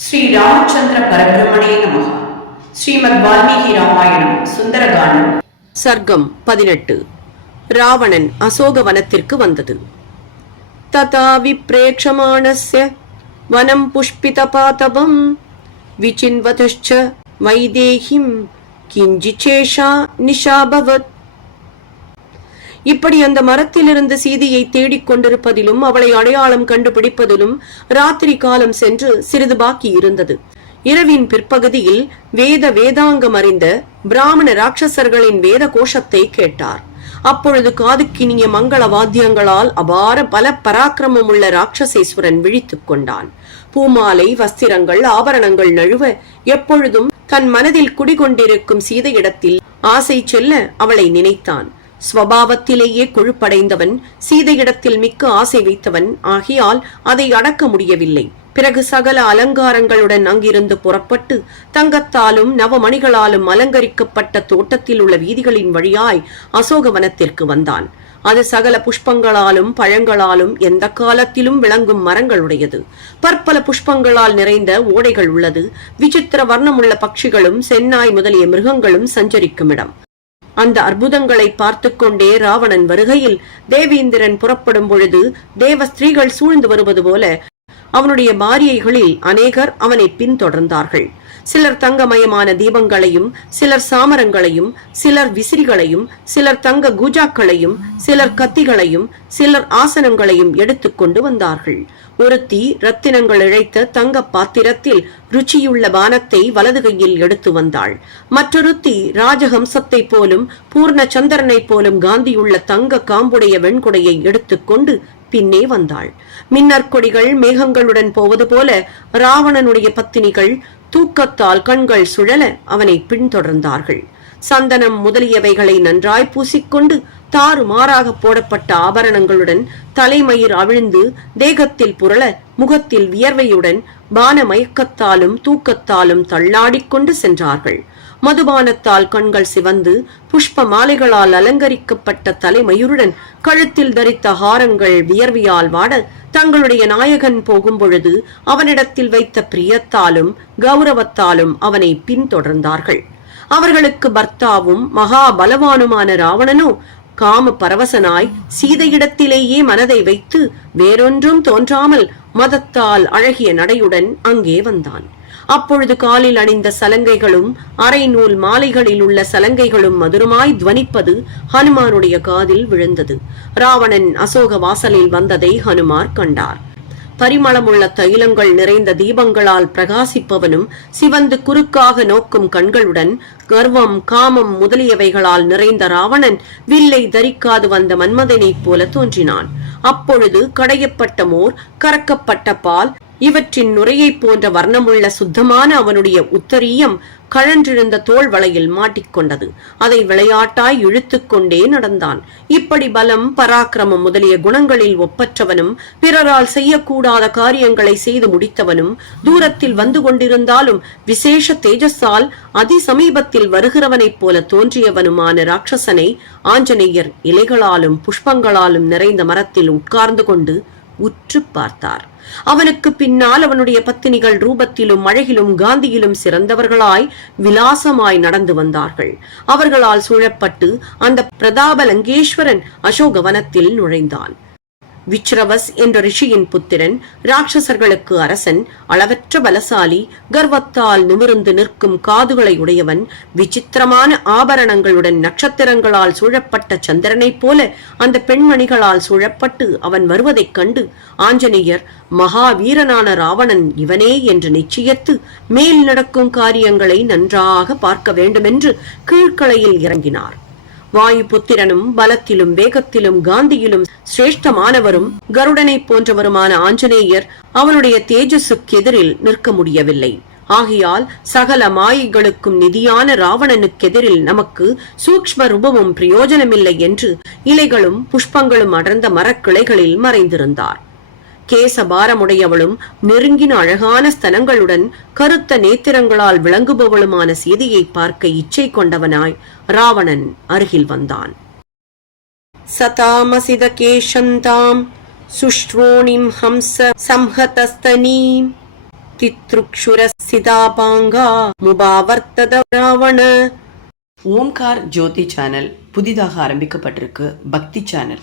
ஸ்ரீ ராமச்சந்திர பரபிரமணே நமः. ஸ்ரீமத் வால்மீகி ராமாயணம் சுந்தரகாண்டம். சர்க்கம் பதினெட்டு. ராவணன் அசோகவனத்திற்கு வந்தது. ததா விப்ரேட்சமாணஸ்ய வனம் புஷ்பிதபாதபம் விசின்வதश्च வைதேகிம் கிஞ்சிச்சேஷா நிஷாபவத். இப்படி அந்த மரத்திலிருந்து சீதையை தேடிக் கொண்டிருப்பதிலும் அவளை அடையாளம் கண்டுபிடிப்பதிலும் ராத்திரி காலம் சென்று சிறிது பாக்கி இருந்தது. இரவின் பிற்பகுதியில் வேத வேதாங்கம் அறிந்த பிராமண ராட்சசர்களின் வேத கோஷத்தை கேட்டார். அப்பொழுது காதுக்கினிய மங்கள வாத்தியங்களால் அபார பல பராக்கிரமம் உள்ள ராட்சசேஸ்வரன் விழித்துக் கொண்டான். பூமாலை வஸ்திரங்கள் ஆபரணங்கள் நழுவ எப்பொழுதும் தன் மனதில் குடிகொண்டிருக்கும் சீதையிடத்தில் ஆசை செல்ல அவளை நினைத்தான். ஸ்வபாவத்திலேயே கொழுப்படைந்தவன் சீதையிடத்தில் மிக்க ஆசை வைத்தவன் ஆகையால் அதை அடக்க முடியவில்லை. பிறகு சகல அலங்காரங்களுடன் அங்கிருந்து புறப்பட்டு தங்கத்தாலும் நவமணிகளாலும் அலங்கரிக்கப்பட்ட தோட்டத்தில் உள்ள வீதிகளின் வழியாய் அசோகவனத்திற்கு வந்தான். அது சகல புஷ்பங்களாலும் பழங்களாலும் எந்த காலத்திலும் விளங்கும் மரங்களுடையது. பற்பல புஷ்பங்களால் நிறைந்த ஓடைகள் உள்ளது. விசித்திர வர்ணமுள்ள பட்சிகளும் சென்னாய் முதலிய மிருகங்களும் சஞ்சரிக்கும் இடம். அந்த அற்புதங்களை பார்த்து கொண்டே ராவணன் வருகையில் தேவேந்திரன் புறப்படும் பொழுது தேவ ஸ்திரீகள் சூழ்ந்து வருவது போல அவனுடைய மாரியைகளில் அநேகர் அவனை பின்தொடர்ந்தார்கள். சிலர் தங்கமயமான தீபங்களையும் சிலர் சாமரங்களையும் சிலர் விசிறிகளையும் சிலர் தங்க கூஜாக்களையும் சிலர் கத்திகளையும் சிலர் ஆசனங்களையும் எடுத்துக்கொண்டு வந்தார்கள். ஒருத்தி ரத்தினங்கள் இழைத்த தங்க பாத்திரத்தில் ருச்சியுள்ள பானத்தை வலது கையில் எடுத்து வந்தாள். மற்றொருத்தி ராஜஹம்சத்தைப் போலும் பூர்ண சந்திரனைப் போலும் காந்தியுள்ள தங்க காம்புடைய வெண்குடையை எடுத்துக்கொண்டு பின்னே வந்தாள். மின்னற்கொடிகள் மேகங்களுடன் போவது போல ராவணனுடைய பத்தினிகள் தூக்கத்தால் கண்கள் சுழல அவனை பின்தொடர்ந்தார்கள். சந்தனம் முதலியவைகளை நன்றாய் பூசிக்கொண்டு தாறுமாறாக போடப்பட்ட ஆபரணங்களுடன் தலைமயிர் அவிழ்ந்து தேகத்தில் புரள முகத்தில் வியர்வையுடன் பான மயக்கத்தாலும் தூக்கத்தாலும் தள்ளாடிக்கொண்டு சென்றார்கள். மதுபானத்தால் கண்கள் சிவந்து புஷ்ப மாலைகளால் அலங்கரிக்கப்பட்ட தலைமயுருடன் கழுத்தில் தரித்த ஹாரங்கள் வியர்வியால் வாட தங்களுடைய நாயகன் போகும் பொழுது அவனிடத்தில் வைத்த பிரியத்தாலும் கௌரவத்தாலும் அவனை பின்தொடர்ந்தார்கள். அவர்களுக்கு பர்த்தாவும் மகா பலவானுமான ராவணனோ காம பரவசனாய் சீதையிடத்திலேயே மனதை வைத்து வேறொன்றும் தோன்றாமல் மதத்தால் அழகிய நடையுடன் அங்கே வந்தான். அப்பொழுது காலில் அணிந்த சலங்கைகளும் அரை நூல் மாலைகளில் உள்ள சலங்கைகளும் மதுரமாய் துவனிப்பது ஹனுமானுடைய காதில் விழுந்தது. ராவணன் அசோக வாசலில் வந்ததை ஹனுமார் கண்டார். பரிமளமுள்ள தைலங்கள் நிறைந்த தீபங்களால் பிரகாசிப்பவனும் சிவந்து குறுக்காக நோக்கும் கண்களுடன் கர்வம் காமம் முதலியவைகளால் நிறைந்த ராவணன் வில்லை தரிக்காது வந்த மன்மதனைப் போல தோன்றினான். அப்பொழுது கடையப்பட்ட மோர் கறக்கப்பட்ட பால் இவற்றின் நுரையைப் போன்ற வர்ணமுள்ள சுத்தமான அவனுடைய உத்தரீயம் கழன்றிருந்த தோல் வளையில் மாட்டிக்கொண்டது. அதை விளையாட்டாய் இழுத்துக்கொண்டே நடந்தான். இப்படி பலம் பராக்கிரமம் முதலிய குணங்களில் ஒப்பற்றவனும் பிறரால் செய்யக்கூடாத காரியங்களை செய்து முடித்தவனும் தூரத்தில் வந்து கொண்டிருந்தாலும் விசேஷ தேஜஸால் அதிசமீபத்தில் வருகிறவனைப் போல தோன்றியவனுமான ராட்சசனை ஆஞ்சநேயர் இலைகளாலும் புஷ்பங்களாலும் நிறைந்த மரத்தில் உட்கார்ந்து கொண்டு உற்று பார்த்தார். அவனுக்கு பின்னால் அவனுடைய பத்தினிகள் ரூபத்திலும் அழகிலும் காந்தியிலும் சிறந்தவர்களாய் விலாசமாய் நடந்து வந்தார்கள். அவர்களால் சூழப்பட்டு அந்த பிரதாப லங்கேஸ்வரன் அசோகவனத்தில் நுழைந்தான். விச்ரவஸ் என்ற ரிஷியின் புத்திரன் ராட்சசர்களுக்கு அரசன் அளவற்ற பலசாலி கர்வத்தால் நிமிர்ந்து நிற்கும் காதுகளை உடையவன் விசித்திரமான ஆபரணங்களுடன் நட்சத்திரங்களால் சூழப்பட்ட சந்திரனைப் போல அந்த பெண்மணிகளால் சூழப்பட்டு அவன் வருவதைக் கண்டு ஆஞ்சநேயர் மகாவீரனான ராவணன் இவனே என்று நிச்சயித்து மேல் நடக்கும் காரியங்களை நன்றாக பார்க்க வேண்டுமென்று கீழ்க்களையில் இறங்கினார். வாயு புத்திரனும் பலத்திலும் வேகத்திலும் காந்தியிலும் சிரேஷ்டமானவரும் கருடனைப் போன்றவருமான ஆஞ்சநேயர் அவனுடைய தேஜஸுக்கு எதிரில் நிற்க முடியவில்லை. ஆகையால் சகல மாயைகளுக்கும் நிதியான ராவணனுக்கெதிரில் நமக்கு சூக்ஷ்ம ரூபமும் பிரயோஜனமில்லை என்று இலைகளும் புஷ்பங்களும் அடர்ந்த மரக்கிளைகளில் மறைந்திருந்தார். கேசபாரமுடையவளும் நெருங்கின அழகான ஸ்தலங்களுடன் கருத்த நேத்திரங்களால் விளங்குபவளுமான சீதையை பார்க்க இச்சை கொண்டவனாய் ராவணன் அருகில் வந்தான். சதாமசித கேஷந்தாம் சுஷ்ரோணிம் ஹம்ச சம்ஹதஸ்தனீம் தித்ருக்ஷுரசிதாபாங்கா முபாவர்த்தத ராவண. ஓம்கார் ஜோதி சேனல் புதிதாக ஆரம்பிக்கப்பட்டிருக்கு பக்தி சேனல்.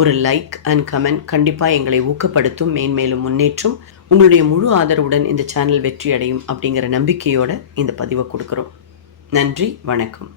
ஒரு லைக் அண்ட் கமெண்ட் கண்டிப்பாக எங்களை ஊக்கப்படுத்தும் மேன்மேலும் முன்னேற்றும். உங்களுடைய முழு ஆதரவுடன் இந்த சேனல் வெற்றி அடையும் அப்படிங்கிற நம்பிக்கையோட இந்த பதிவை கொடுக்குறோம். நன்றி வணக்கம்.